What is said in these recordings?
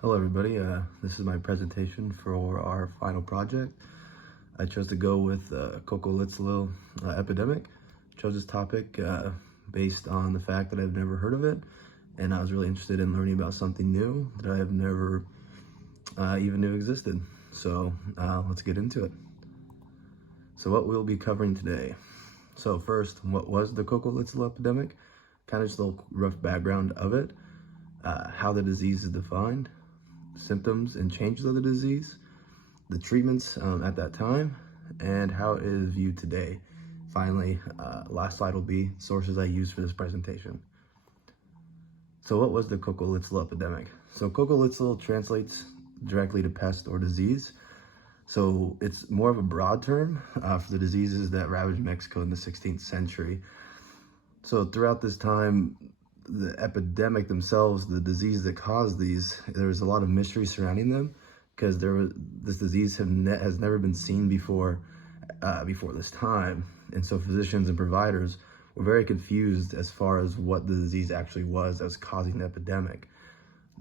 Hello everybody, this is my presentation for our final project. I chose to go with Cocoliztli epidemic. Chose this topic based on the fact that I've never heard of it, and I was really interested in learning about something new that I have never even knew existed. So let's get into it. So what we'll be covering today. So first, what was the Cocoliztli epidemic? Kind of just a little rough background of it, how the disease is defined, symptoms and changes of the disease, the treatments at that time, and how it is viewed today. Finally, last slide will be sources I used for this presentation. So what was the Cocoliztli epidemic? So Cocoliztli translates directly to pest or disease. So it's more of a broad term for the diseases that ravaged Mexico in the 16th century. So throughout this time, the epidemic themselves, the disease that caused these, there was a lot of mystery surrounding them because this disease has never been seen before this time, and so physicians and providers were very confused as far as what the disease actually was that was causing the epidemic.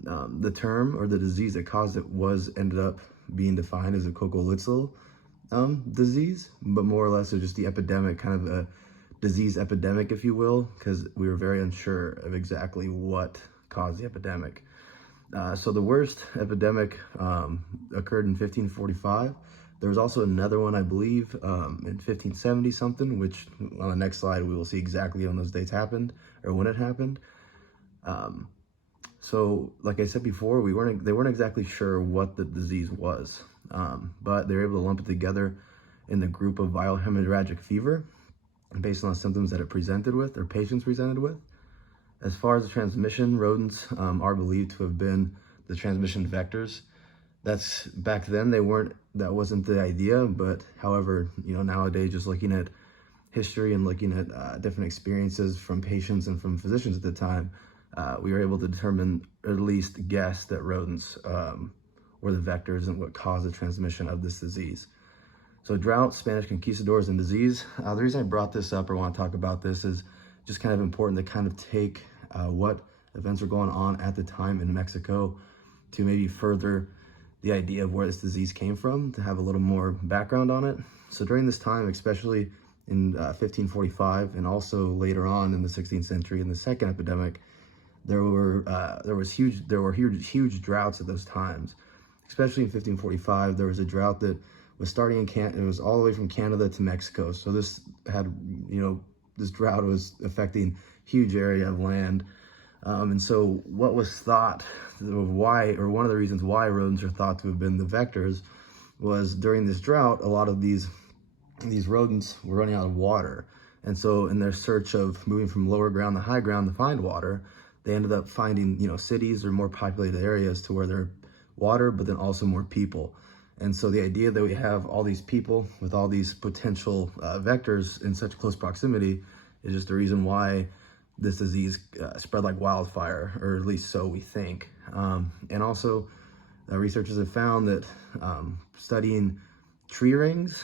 The term or the disease that caused it ended up being defined as a Cocoliztli disease, but more or less it was just the epidemic, kind of a disease epidemic, if you will, because we were very unsure of exactly what caused the epidemic. So the worst epidemic occurred in 1545. There was also another one, I believe, in 1570 something, which on the next slide we will see exactly when those dates happened or when it happened. So like I said before, they weren't exactly sure what the disease was, but they were able to lump it together in the group of viral hemorrhagic fever, based on the symptoms that it presented with, or patients presented with. As far as the transmission, rodents are believed to have been the transmission vectors. That's back then that wasn't the idea, but however, nowadays, just looking at history and looking at different experiences from patients and from physicians at the time, we were able to determine, or at least guess, that rodents were the vectors and what caused the transmission of this disease. So drought, Spanish conquistadors, and disease. The reason I brought this up or want to talk about this is just kind of important to kind of take what events were going on at the time in Mexico to maybe further the idea of where this disease came from, to have a little more background on it. So during this time, especially in 1545 and also later on in the 16th century in the second epidemic, there were huge droughts at those times. Especially in 1545, there was a drought that was starting in Canada. It was all the way from Canada to Mexico. So this drought was affecting huge area of land. And so what was thought of why, or one of the reasons why rodents are thought to have been the vectors, was during this drought, a lot of these rodents were running out of water. And so in their search of moving from lower ground to high ground to find water, they ended up finding, cities or more populated areas to where there are water, but then also more people. And so the idea that we have all these people with all these potential vectors in such close proximity is just the reason why this disease spread like wildfire, or at least so we think. And also, researchers have found that studying tree rings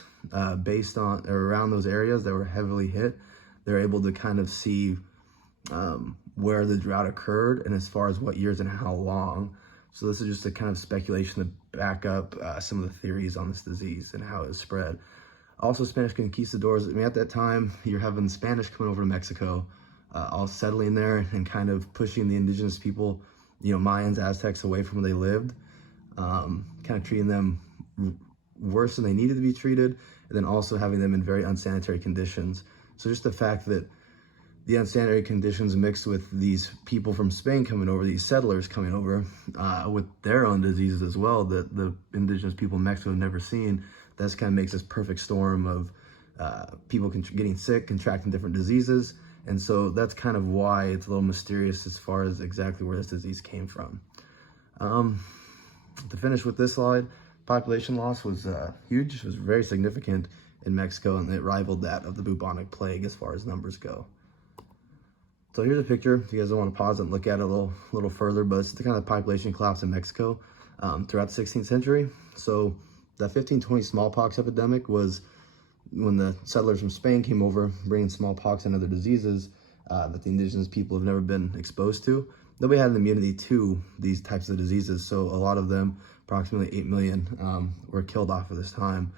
based on or around those areas that were heavily hit, they're able to kind of see where the drought occurred and as far as what years and how long. So this is just a kind of speculation to back up some of the theories on this disease and how it spread. Also, Spanish conquistadors, at that time, you're having Spanish coming over to Mexico, all settling there and kind of pushing the indigenous people, Mayans, Aztecs, away from where they lived, kind of treating them worse than they needed to be treated, and then also having them in very unsanitary conditions. So just the fact that the unsanitary conditions mixed with these people from Spain coming over, these settlers coming over with their own diseases as well that the indigenous people in Mexico have never seen, that's kind of makes this perfect storm of people getting sick, contracting different diseases. And so that's kind of why it's a little mysterious as far as exactly where this disease came from. To finish with this slide, population loss was huge. It was very significant in Mexico, and it rivaled that of the bubonic plague as far as numbers go. So here's a picture, if you guys want to pause it and look at it a little further, but it's the kind of population collapse in Mexico throughout the 16th century. So the 1520 smallpox epidemic was when the settlers from Spain came over, bringing smallpox and other diseases that the indigenous people have never been exposed to. nobody had an immunity to these types of diseases. So a lot of them, approximately 8 million, were killed off of this time.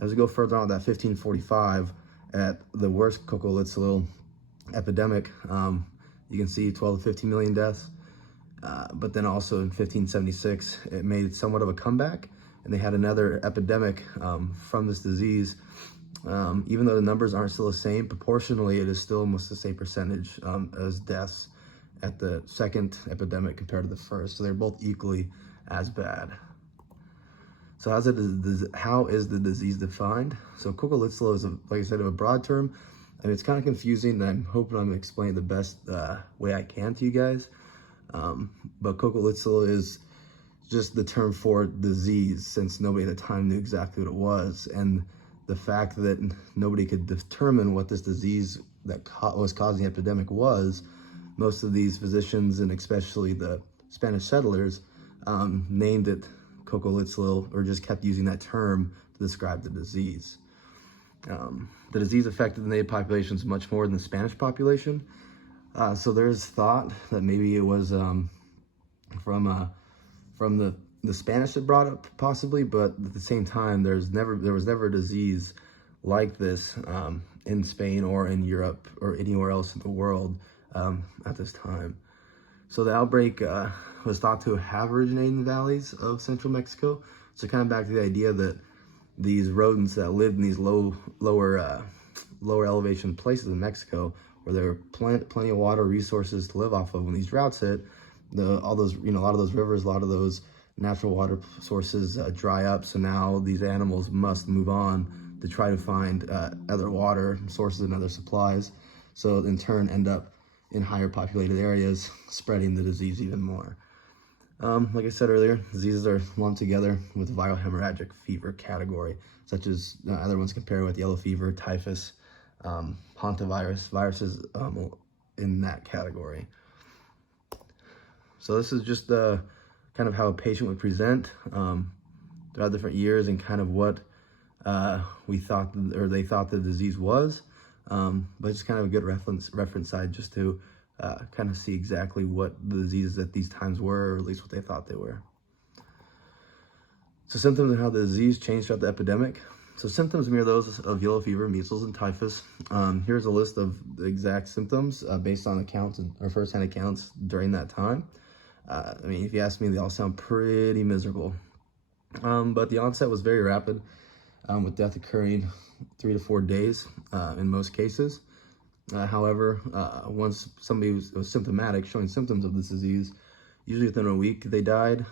As we go further on, that 1545, at the worst Cocoliztli epidemic, you can see 12 to 15 million deaths. But then also in 1576, it made somewhat of a comeback, and they had another epidemic from this disease. Even though the numbers aren't still the same, proportionally, it is still almost the same percentage as deaths at the second epidemic compared to the first. So they're both equally as bad. So how is the disease defined? So Cocoliztli is, like I said, a broad term, and it's kind of confusing, and I'm hoping I'm explaining the best way I can to you guys. But Cocoliztli is just the term for disease, since nobody at the time knew exactly what it was. And the fact that nobody could determine what this disease that was causing the epidemic was, most of these physicians, and especially the Spanish settlers, named it Cocoliztli, or just kept using that term to describe the disease. The disease affected the native populations much more than the Spanish population. So there's thought that maybe it was from the Spanish that brought it, possibly, but at the same time, there was never a disease like this in Spain or in Europe or anywhere else in the world at this time. So the outbreak was thought to have originated in the valleys of central Mexico. So kind of back to the idea that these rodents that lived in these lower elevation places in Mexico, where there were plenty of water resources to live off of, when these droughts hit, a lot of those rivers, a lot of those natural water sources dry up. So now these animals must move on to try to find other water sources and other supplies. So in turn end up in higher populated areas, spreading the disease even more. Like I said earlier, diseases are lumped together with viral hemorrhagic fever category, such as other ones compared with yellow fever, typhus, hantavirus, viruses in that category. So this is just kind of how a patient would present throughout different years, and kind of what we thought, or they thought the disease was. But just kind of a good reference side, just to kind of see exactly what the diseases at these times were, or at least what they thought they were. So symptoms and how the disease changed throughout the epidemic. So symptoms mirror those of yellow fever, measles, and typhus. Here's a list of the exact symptoms based on accounts or first-hand accounts during that time. I mean, if you ask me, they all sound pretty miserable. But the onset was very rapid, with death occurring 3 to 4 days in most cases. However, once somebody was symptomatic, showing symptoms of this disease, usually within a week they died.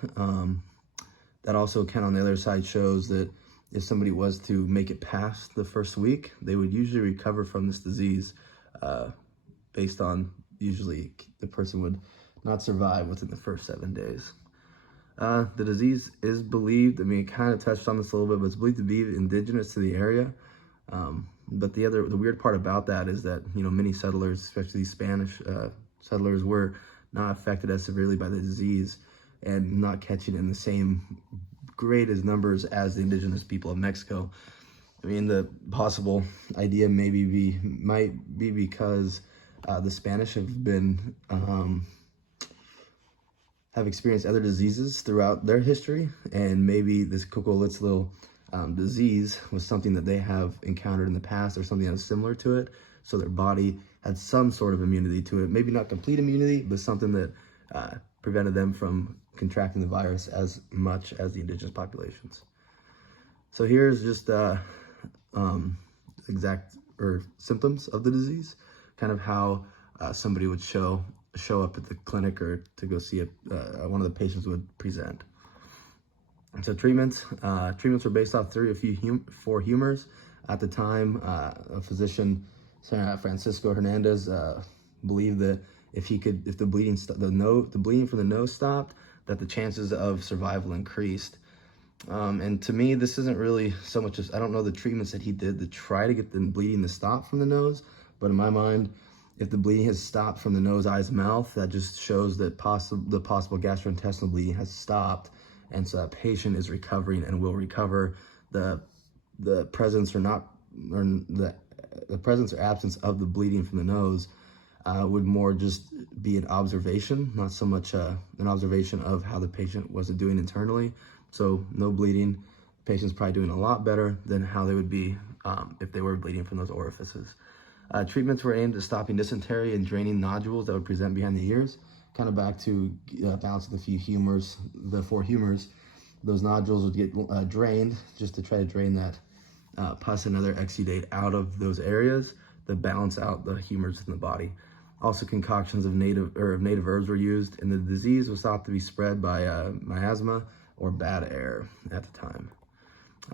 That also kind of on the other side shows that if somebody was to make it past the first week, they would usually recover from this disease, based on usually the person would not survive within the first 7 days. The disease is believed, I mean, it kind of touched on this a little bit, but it's believed to be indigenous to the area. But the weird part about that is that, many settlers, especially these Spanish settlers, were not affected as severely by the disease and not catching it in the same great as numbers as the indigenous people of Mexico. I mean, the possible idea might be because the Spanish have experienced other diseases throughout their history, and maybe this Cocoliztli disease was something that they have encountered in the past, or something that was similar to it, so their body had some sort of immunity to it. Maybe not complete immunity, but something that prevented them from contracting the virus as much as the indigenous populations. So here's just exact symptoms of the disease, kind of how somebody would show up at the clinic, or to go see one of the patients would present. So treatments were based off 3 or 4 humors. At the time, a physician, Francisco Hernandez, believed that if the bleeding from the nose stopped, that the chances of survival increased. And to me, this isn't really so much as, I don't know the treatments that he did to try to get the bleeding to stop from the nose, but in my mind, if the bleeding has stopped from the nose, eyes, mouth, that just shows that the possible gastrointestinal bleeding has stopped, and so that patient is recovering and will recover. The presence or absence of the bleeding from the nose would more just be an observation, not so much an observation of how the patient was doing internally. So no bleeding, the patient's probably doing a lot better than how they would be if they were bleeding from those orifices. Treatments were aimed at stopping dysentery and draining nodules that would present behind the ears. Kind of back to balance of the four humors. Those nodules would get drained just to try to drain that pus and other exudate out of those areas to balance out the humors in the body. Also, concoctions of native herbs were used, and the disease was thought to be spread by miasma or bad air at the time.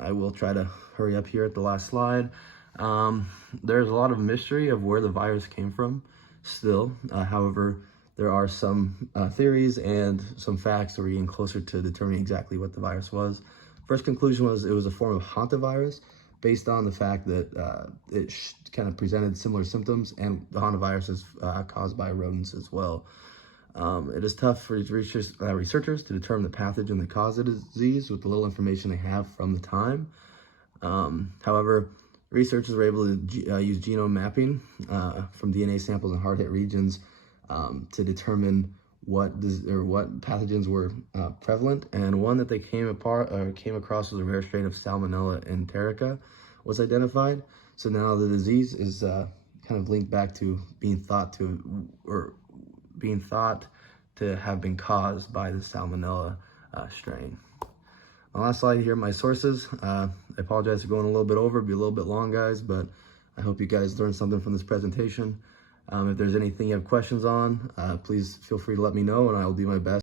I will try to hurry up here at the last slide. There's a lot of mystery of where the virus came from still. However, there are some theories and some facts that we're getting closer to determining exactly what the virus was. First conclusion was it was a form of hantavirus based on the fact that it kind of presented similar symptoms, and the hantavirus is caused by rodents as well. It is tough for researchers to determine the pathogen that caused the disease with the little information they have from the time. However, researchers were able to use genome mapping from DNA samples in hard-hit regions to determine what pathogens were prevalent, and one that they came across was a rare strain of Salmonella enterica was identified. So now the disease is kind of linked back to being thought to have been caused by the Salmonella strain. My last slide here, my sources. I apologize for going a little bit over, be a little bit long, guys, but I hope you guys learned something from this presentation. If there's anything you have questions on, please feel free to let me know, and I will do my best